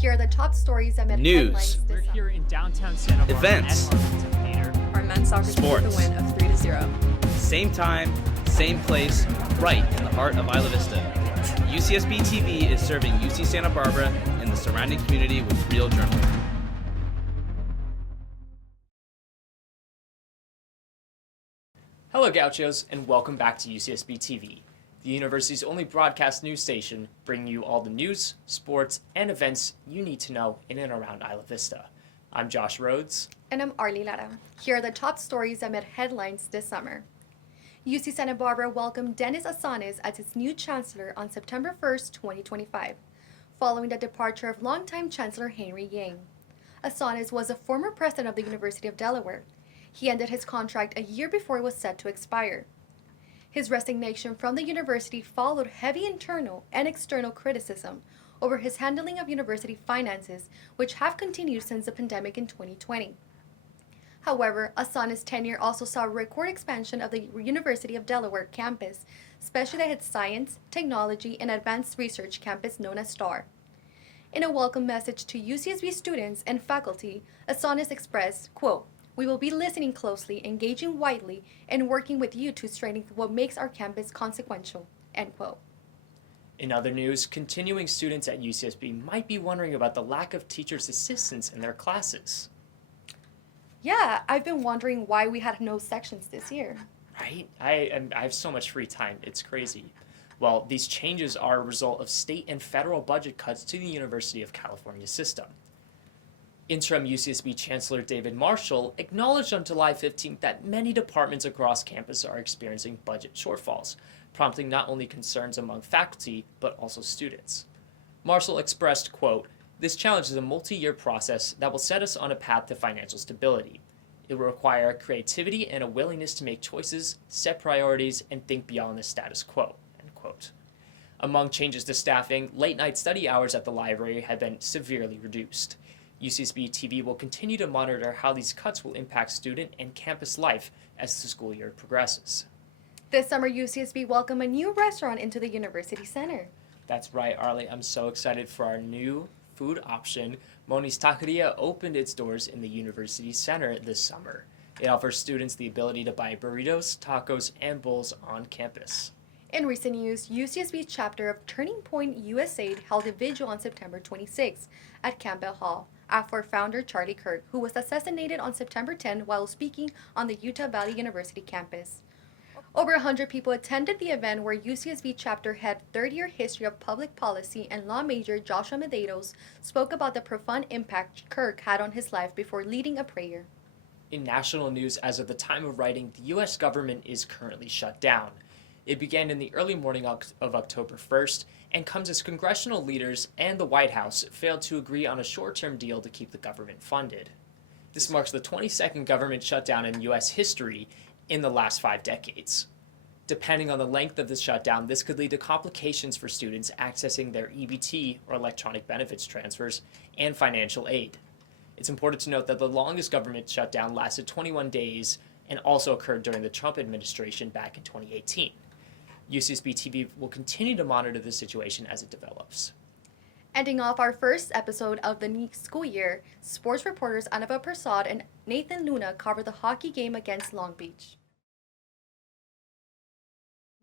Here are the top stories that made News. headlines this We're summer. here in downtown Santa Barbara Events. at Arlington Theater. Our men's soccer team with Sports. a win of 3-0. Same time, same place, right in the heart of Isla Vista. Ucsb-Tv is serving UC Santa Barbara and the surrounding community with real journalism. Hello Gauchos, and welcome back to Ucsb-Tv, the university's only broadcast news station, bringing you all the news, sports, and events you need to know in and around Isla Vista. I'm Josh Rhodes. And I'm Arlie Lara. Here are the top stories that made headlines this summer. UC Santa Barbara welcomed Dennis Asanes as its new chancellor on September 1st, 2025, following the departure of longtime Chancellor Henry Yang. Asanes was a former president of the University of Delaware. He ended his contract a year before it was set to expire. His resignation from the university followed heavy internal and external criticism over his handling of university finances, which have continued since the pandemic in 2020. However, Asane's tenure also saw a record expansion of the University of Delaware campus, especially its science, technology, and advanced research campus known as STAR. In a welcome message to UCSB students and faculty, Asanes expressed, quote, "We will be listening closely, engaging widely, and working with you to strengthen what makes our campus consequential," end quote. In other news, continuing students at UCSB might be wondering about the lack of teachers' assistants in their classes. Yeah, I've been wondering why we had no sections this year. Right? I have so much free time, it's crazy. Well, these changes are a result of state and federal budget cuts to the University of California system. Interim UCSB Chancellor David Marshall acknowledged on July 15th that many departments across campus are experiencing budget shortfalls, prompting not only concerns among faculty, but also students. Marshall expressed, quote, "This challenge is a multi-year process that will set us on a path to financial stability. It will require creativity and a willingness to make choices, set priorities, and think beyond the status quo," end quote. Among changes to staffing, late-night study hours at the library have been severely reduced. UCSB-TV will continue to monitor how these cuts will impact student and campus life as the school year progresses. This summer, UCSB welcomed a new restaurant into the University Center. That's right, Arlie. I'm so excited for our new food option. Mony'S Taqueria opened its doors in the University Center this summer. It offers students the ability to buy burritos, tacos, and bowls on campus. In recent news, UCSB chapter of Turning Point USAID held a vigil on September 26 at Campbell Hall after founder Charlie Kirk, who was assassinated on September 10 while speaking on the Utah Valley University campus. Over 100 people attended the event where UCSB chapter head third-year history of public policy and law major Joshua Medeiros spoke about the profound impact Kirk had on his life before leading a prayer. In national news, as of the time of writing, the U.S. government is currently shut down. It began in the early morning of October 1st and comes as congressional leaders and the White House failed to agree on a short-term deal to keep the government funded. This marks the 22nd government shutdown in U.S. history in the last 5 decades. Depending on the length of the shutdown, this could lead to complications for students accessing their EBT, or electronic benefits transfers, and financial aid. It's important to note that the longest government shutdown lasted 21 days and also occurred during the Trump administration back in 2018. UCSB-TV will continue to monitor the situation as it develops. Ending off our first episode of the new school year, sports reporters Annabelle Persad and Nathan Luna cover the hockey game against Long Beach.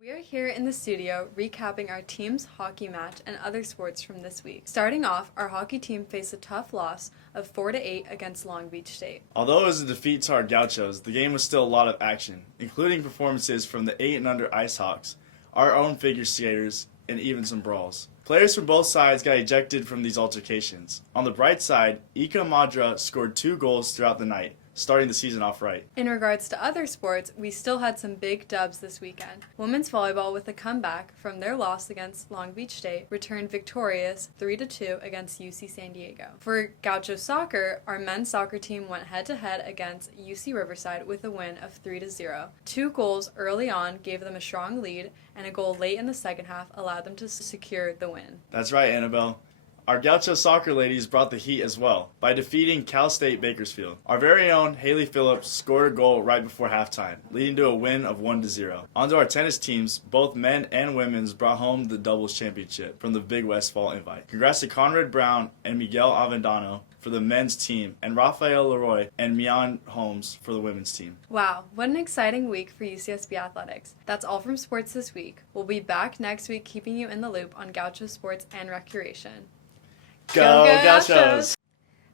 We are here in the studio recapping our team's hockey match and other sports from this week. Starting off, our hockey team faced a tough loss of 4-8 against Long Beach State. Although it was a defeat to our Gauchos, the game was still a lot of action, including performances from the 8 and under Ice Hawks, our own figure skaters, and even some brawls. Players from both sides got ejected from these altercations. On the bright side, Ika Madra scored 2 goals throughout the night, starting the season off right. In regards to other sports, we still had some big dubs this weekend. Women's volleyball, with a comeback from their loss against Long Beach State, returned victorious 3-2 against UC San Diego. For Gaucho soccer, our men's soccer team went head-to-head against UC Riverside with a win of 3-0. 2 goals early on gave them a strong lead, and a goal late in the second half allowed them to secure the win. That's right, Annabelle. Our Gaucho soccer ladies brought the heat as well by defeating Cal State Bakersfield. Our very own Haley Phillips scored a goal right before halftime, leading to a win of 1-0. On to our tennis teams, both men and women's brought home the doubles championship from the Big West Fall Invite. Congrats to Conrad Brown and Miguel Avendano for the men's team, and Rafael Leroy and Mian Holmes for the women's team. Wow, what an exciting week for UCSB athletics. That's all from sports this week. We'll be back next week keeping you in the loop on Gaucho sports and recreation. Go Gauchos!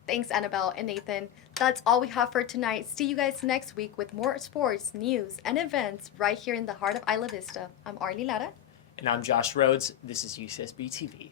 Thanks, Annabelle and Nathan. That's all we have for tonight. See you guys next week with more sports, news, and events right here in the heart of Isla Vista. I'm Arlie Lara. And I'm Josh Rhodes. This is UCSB TV.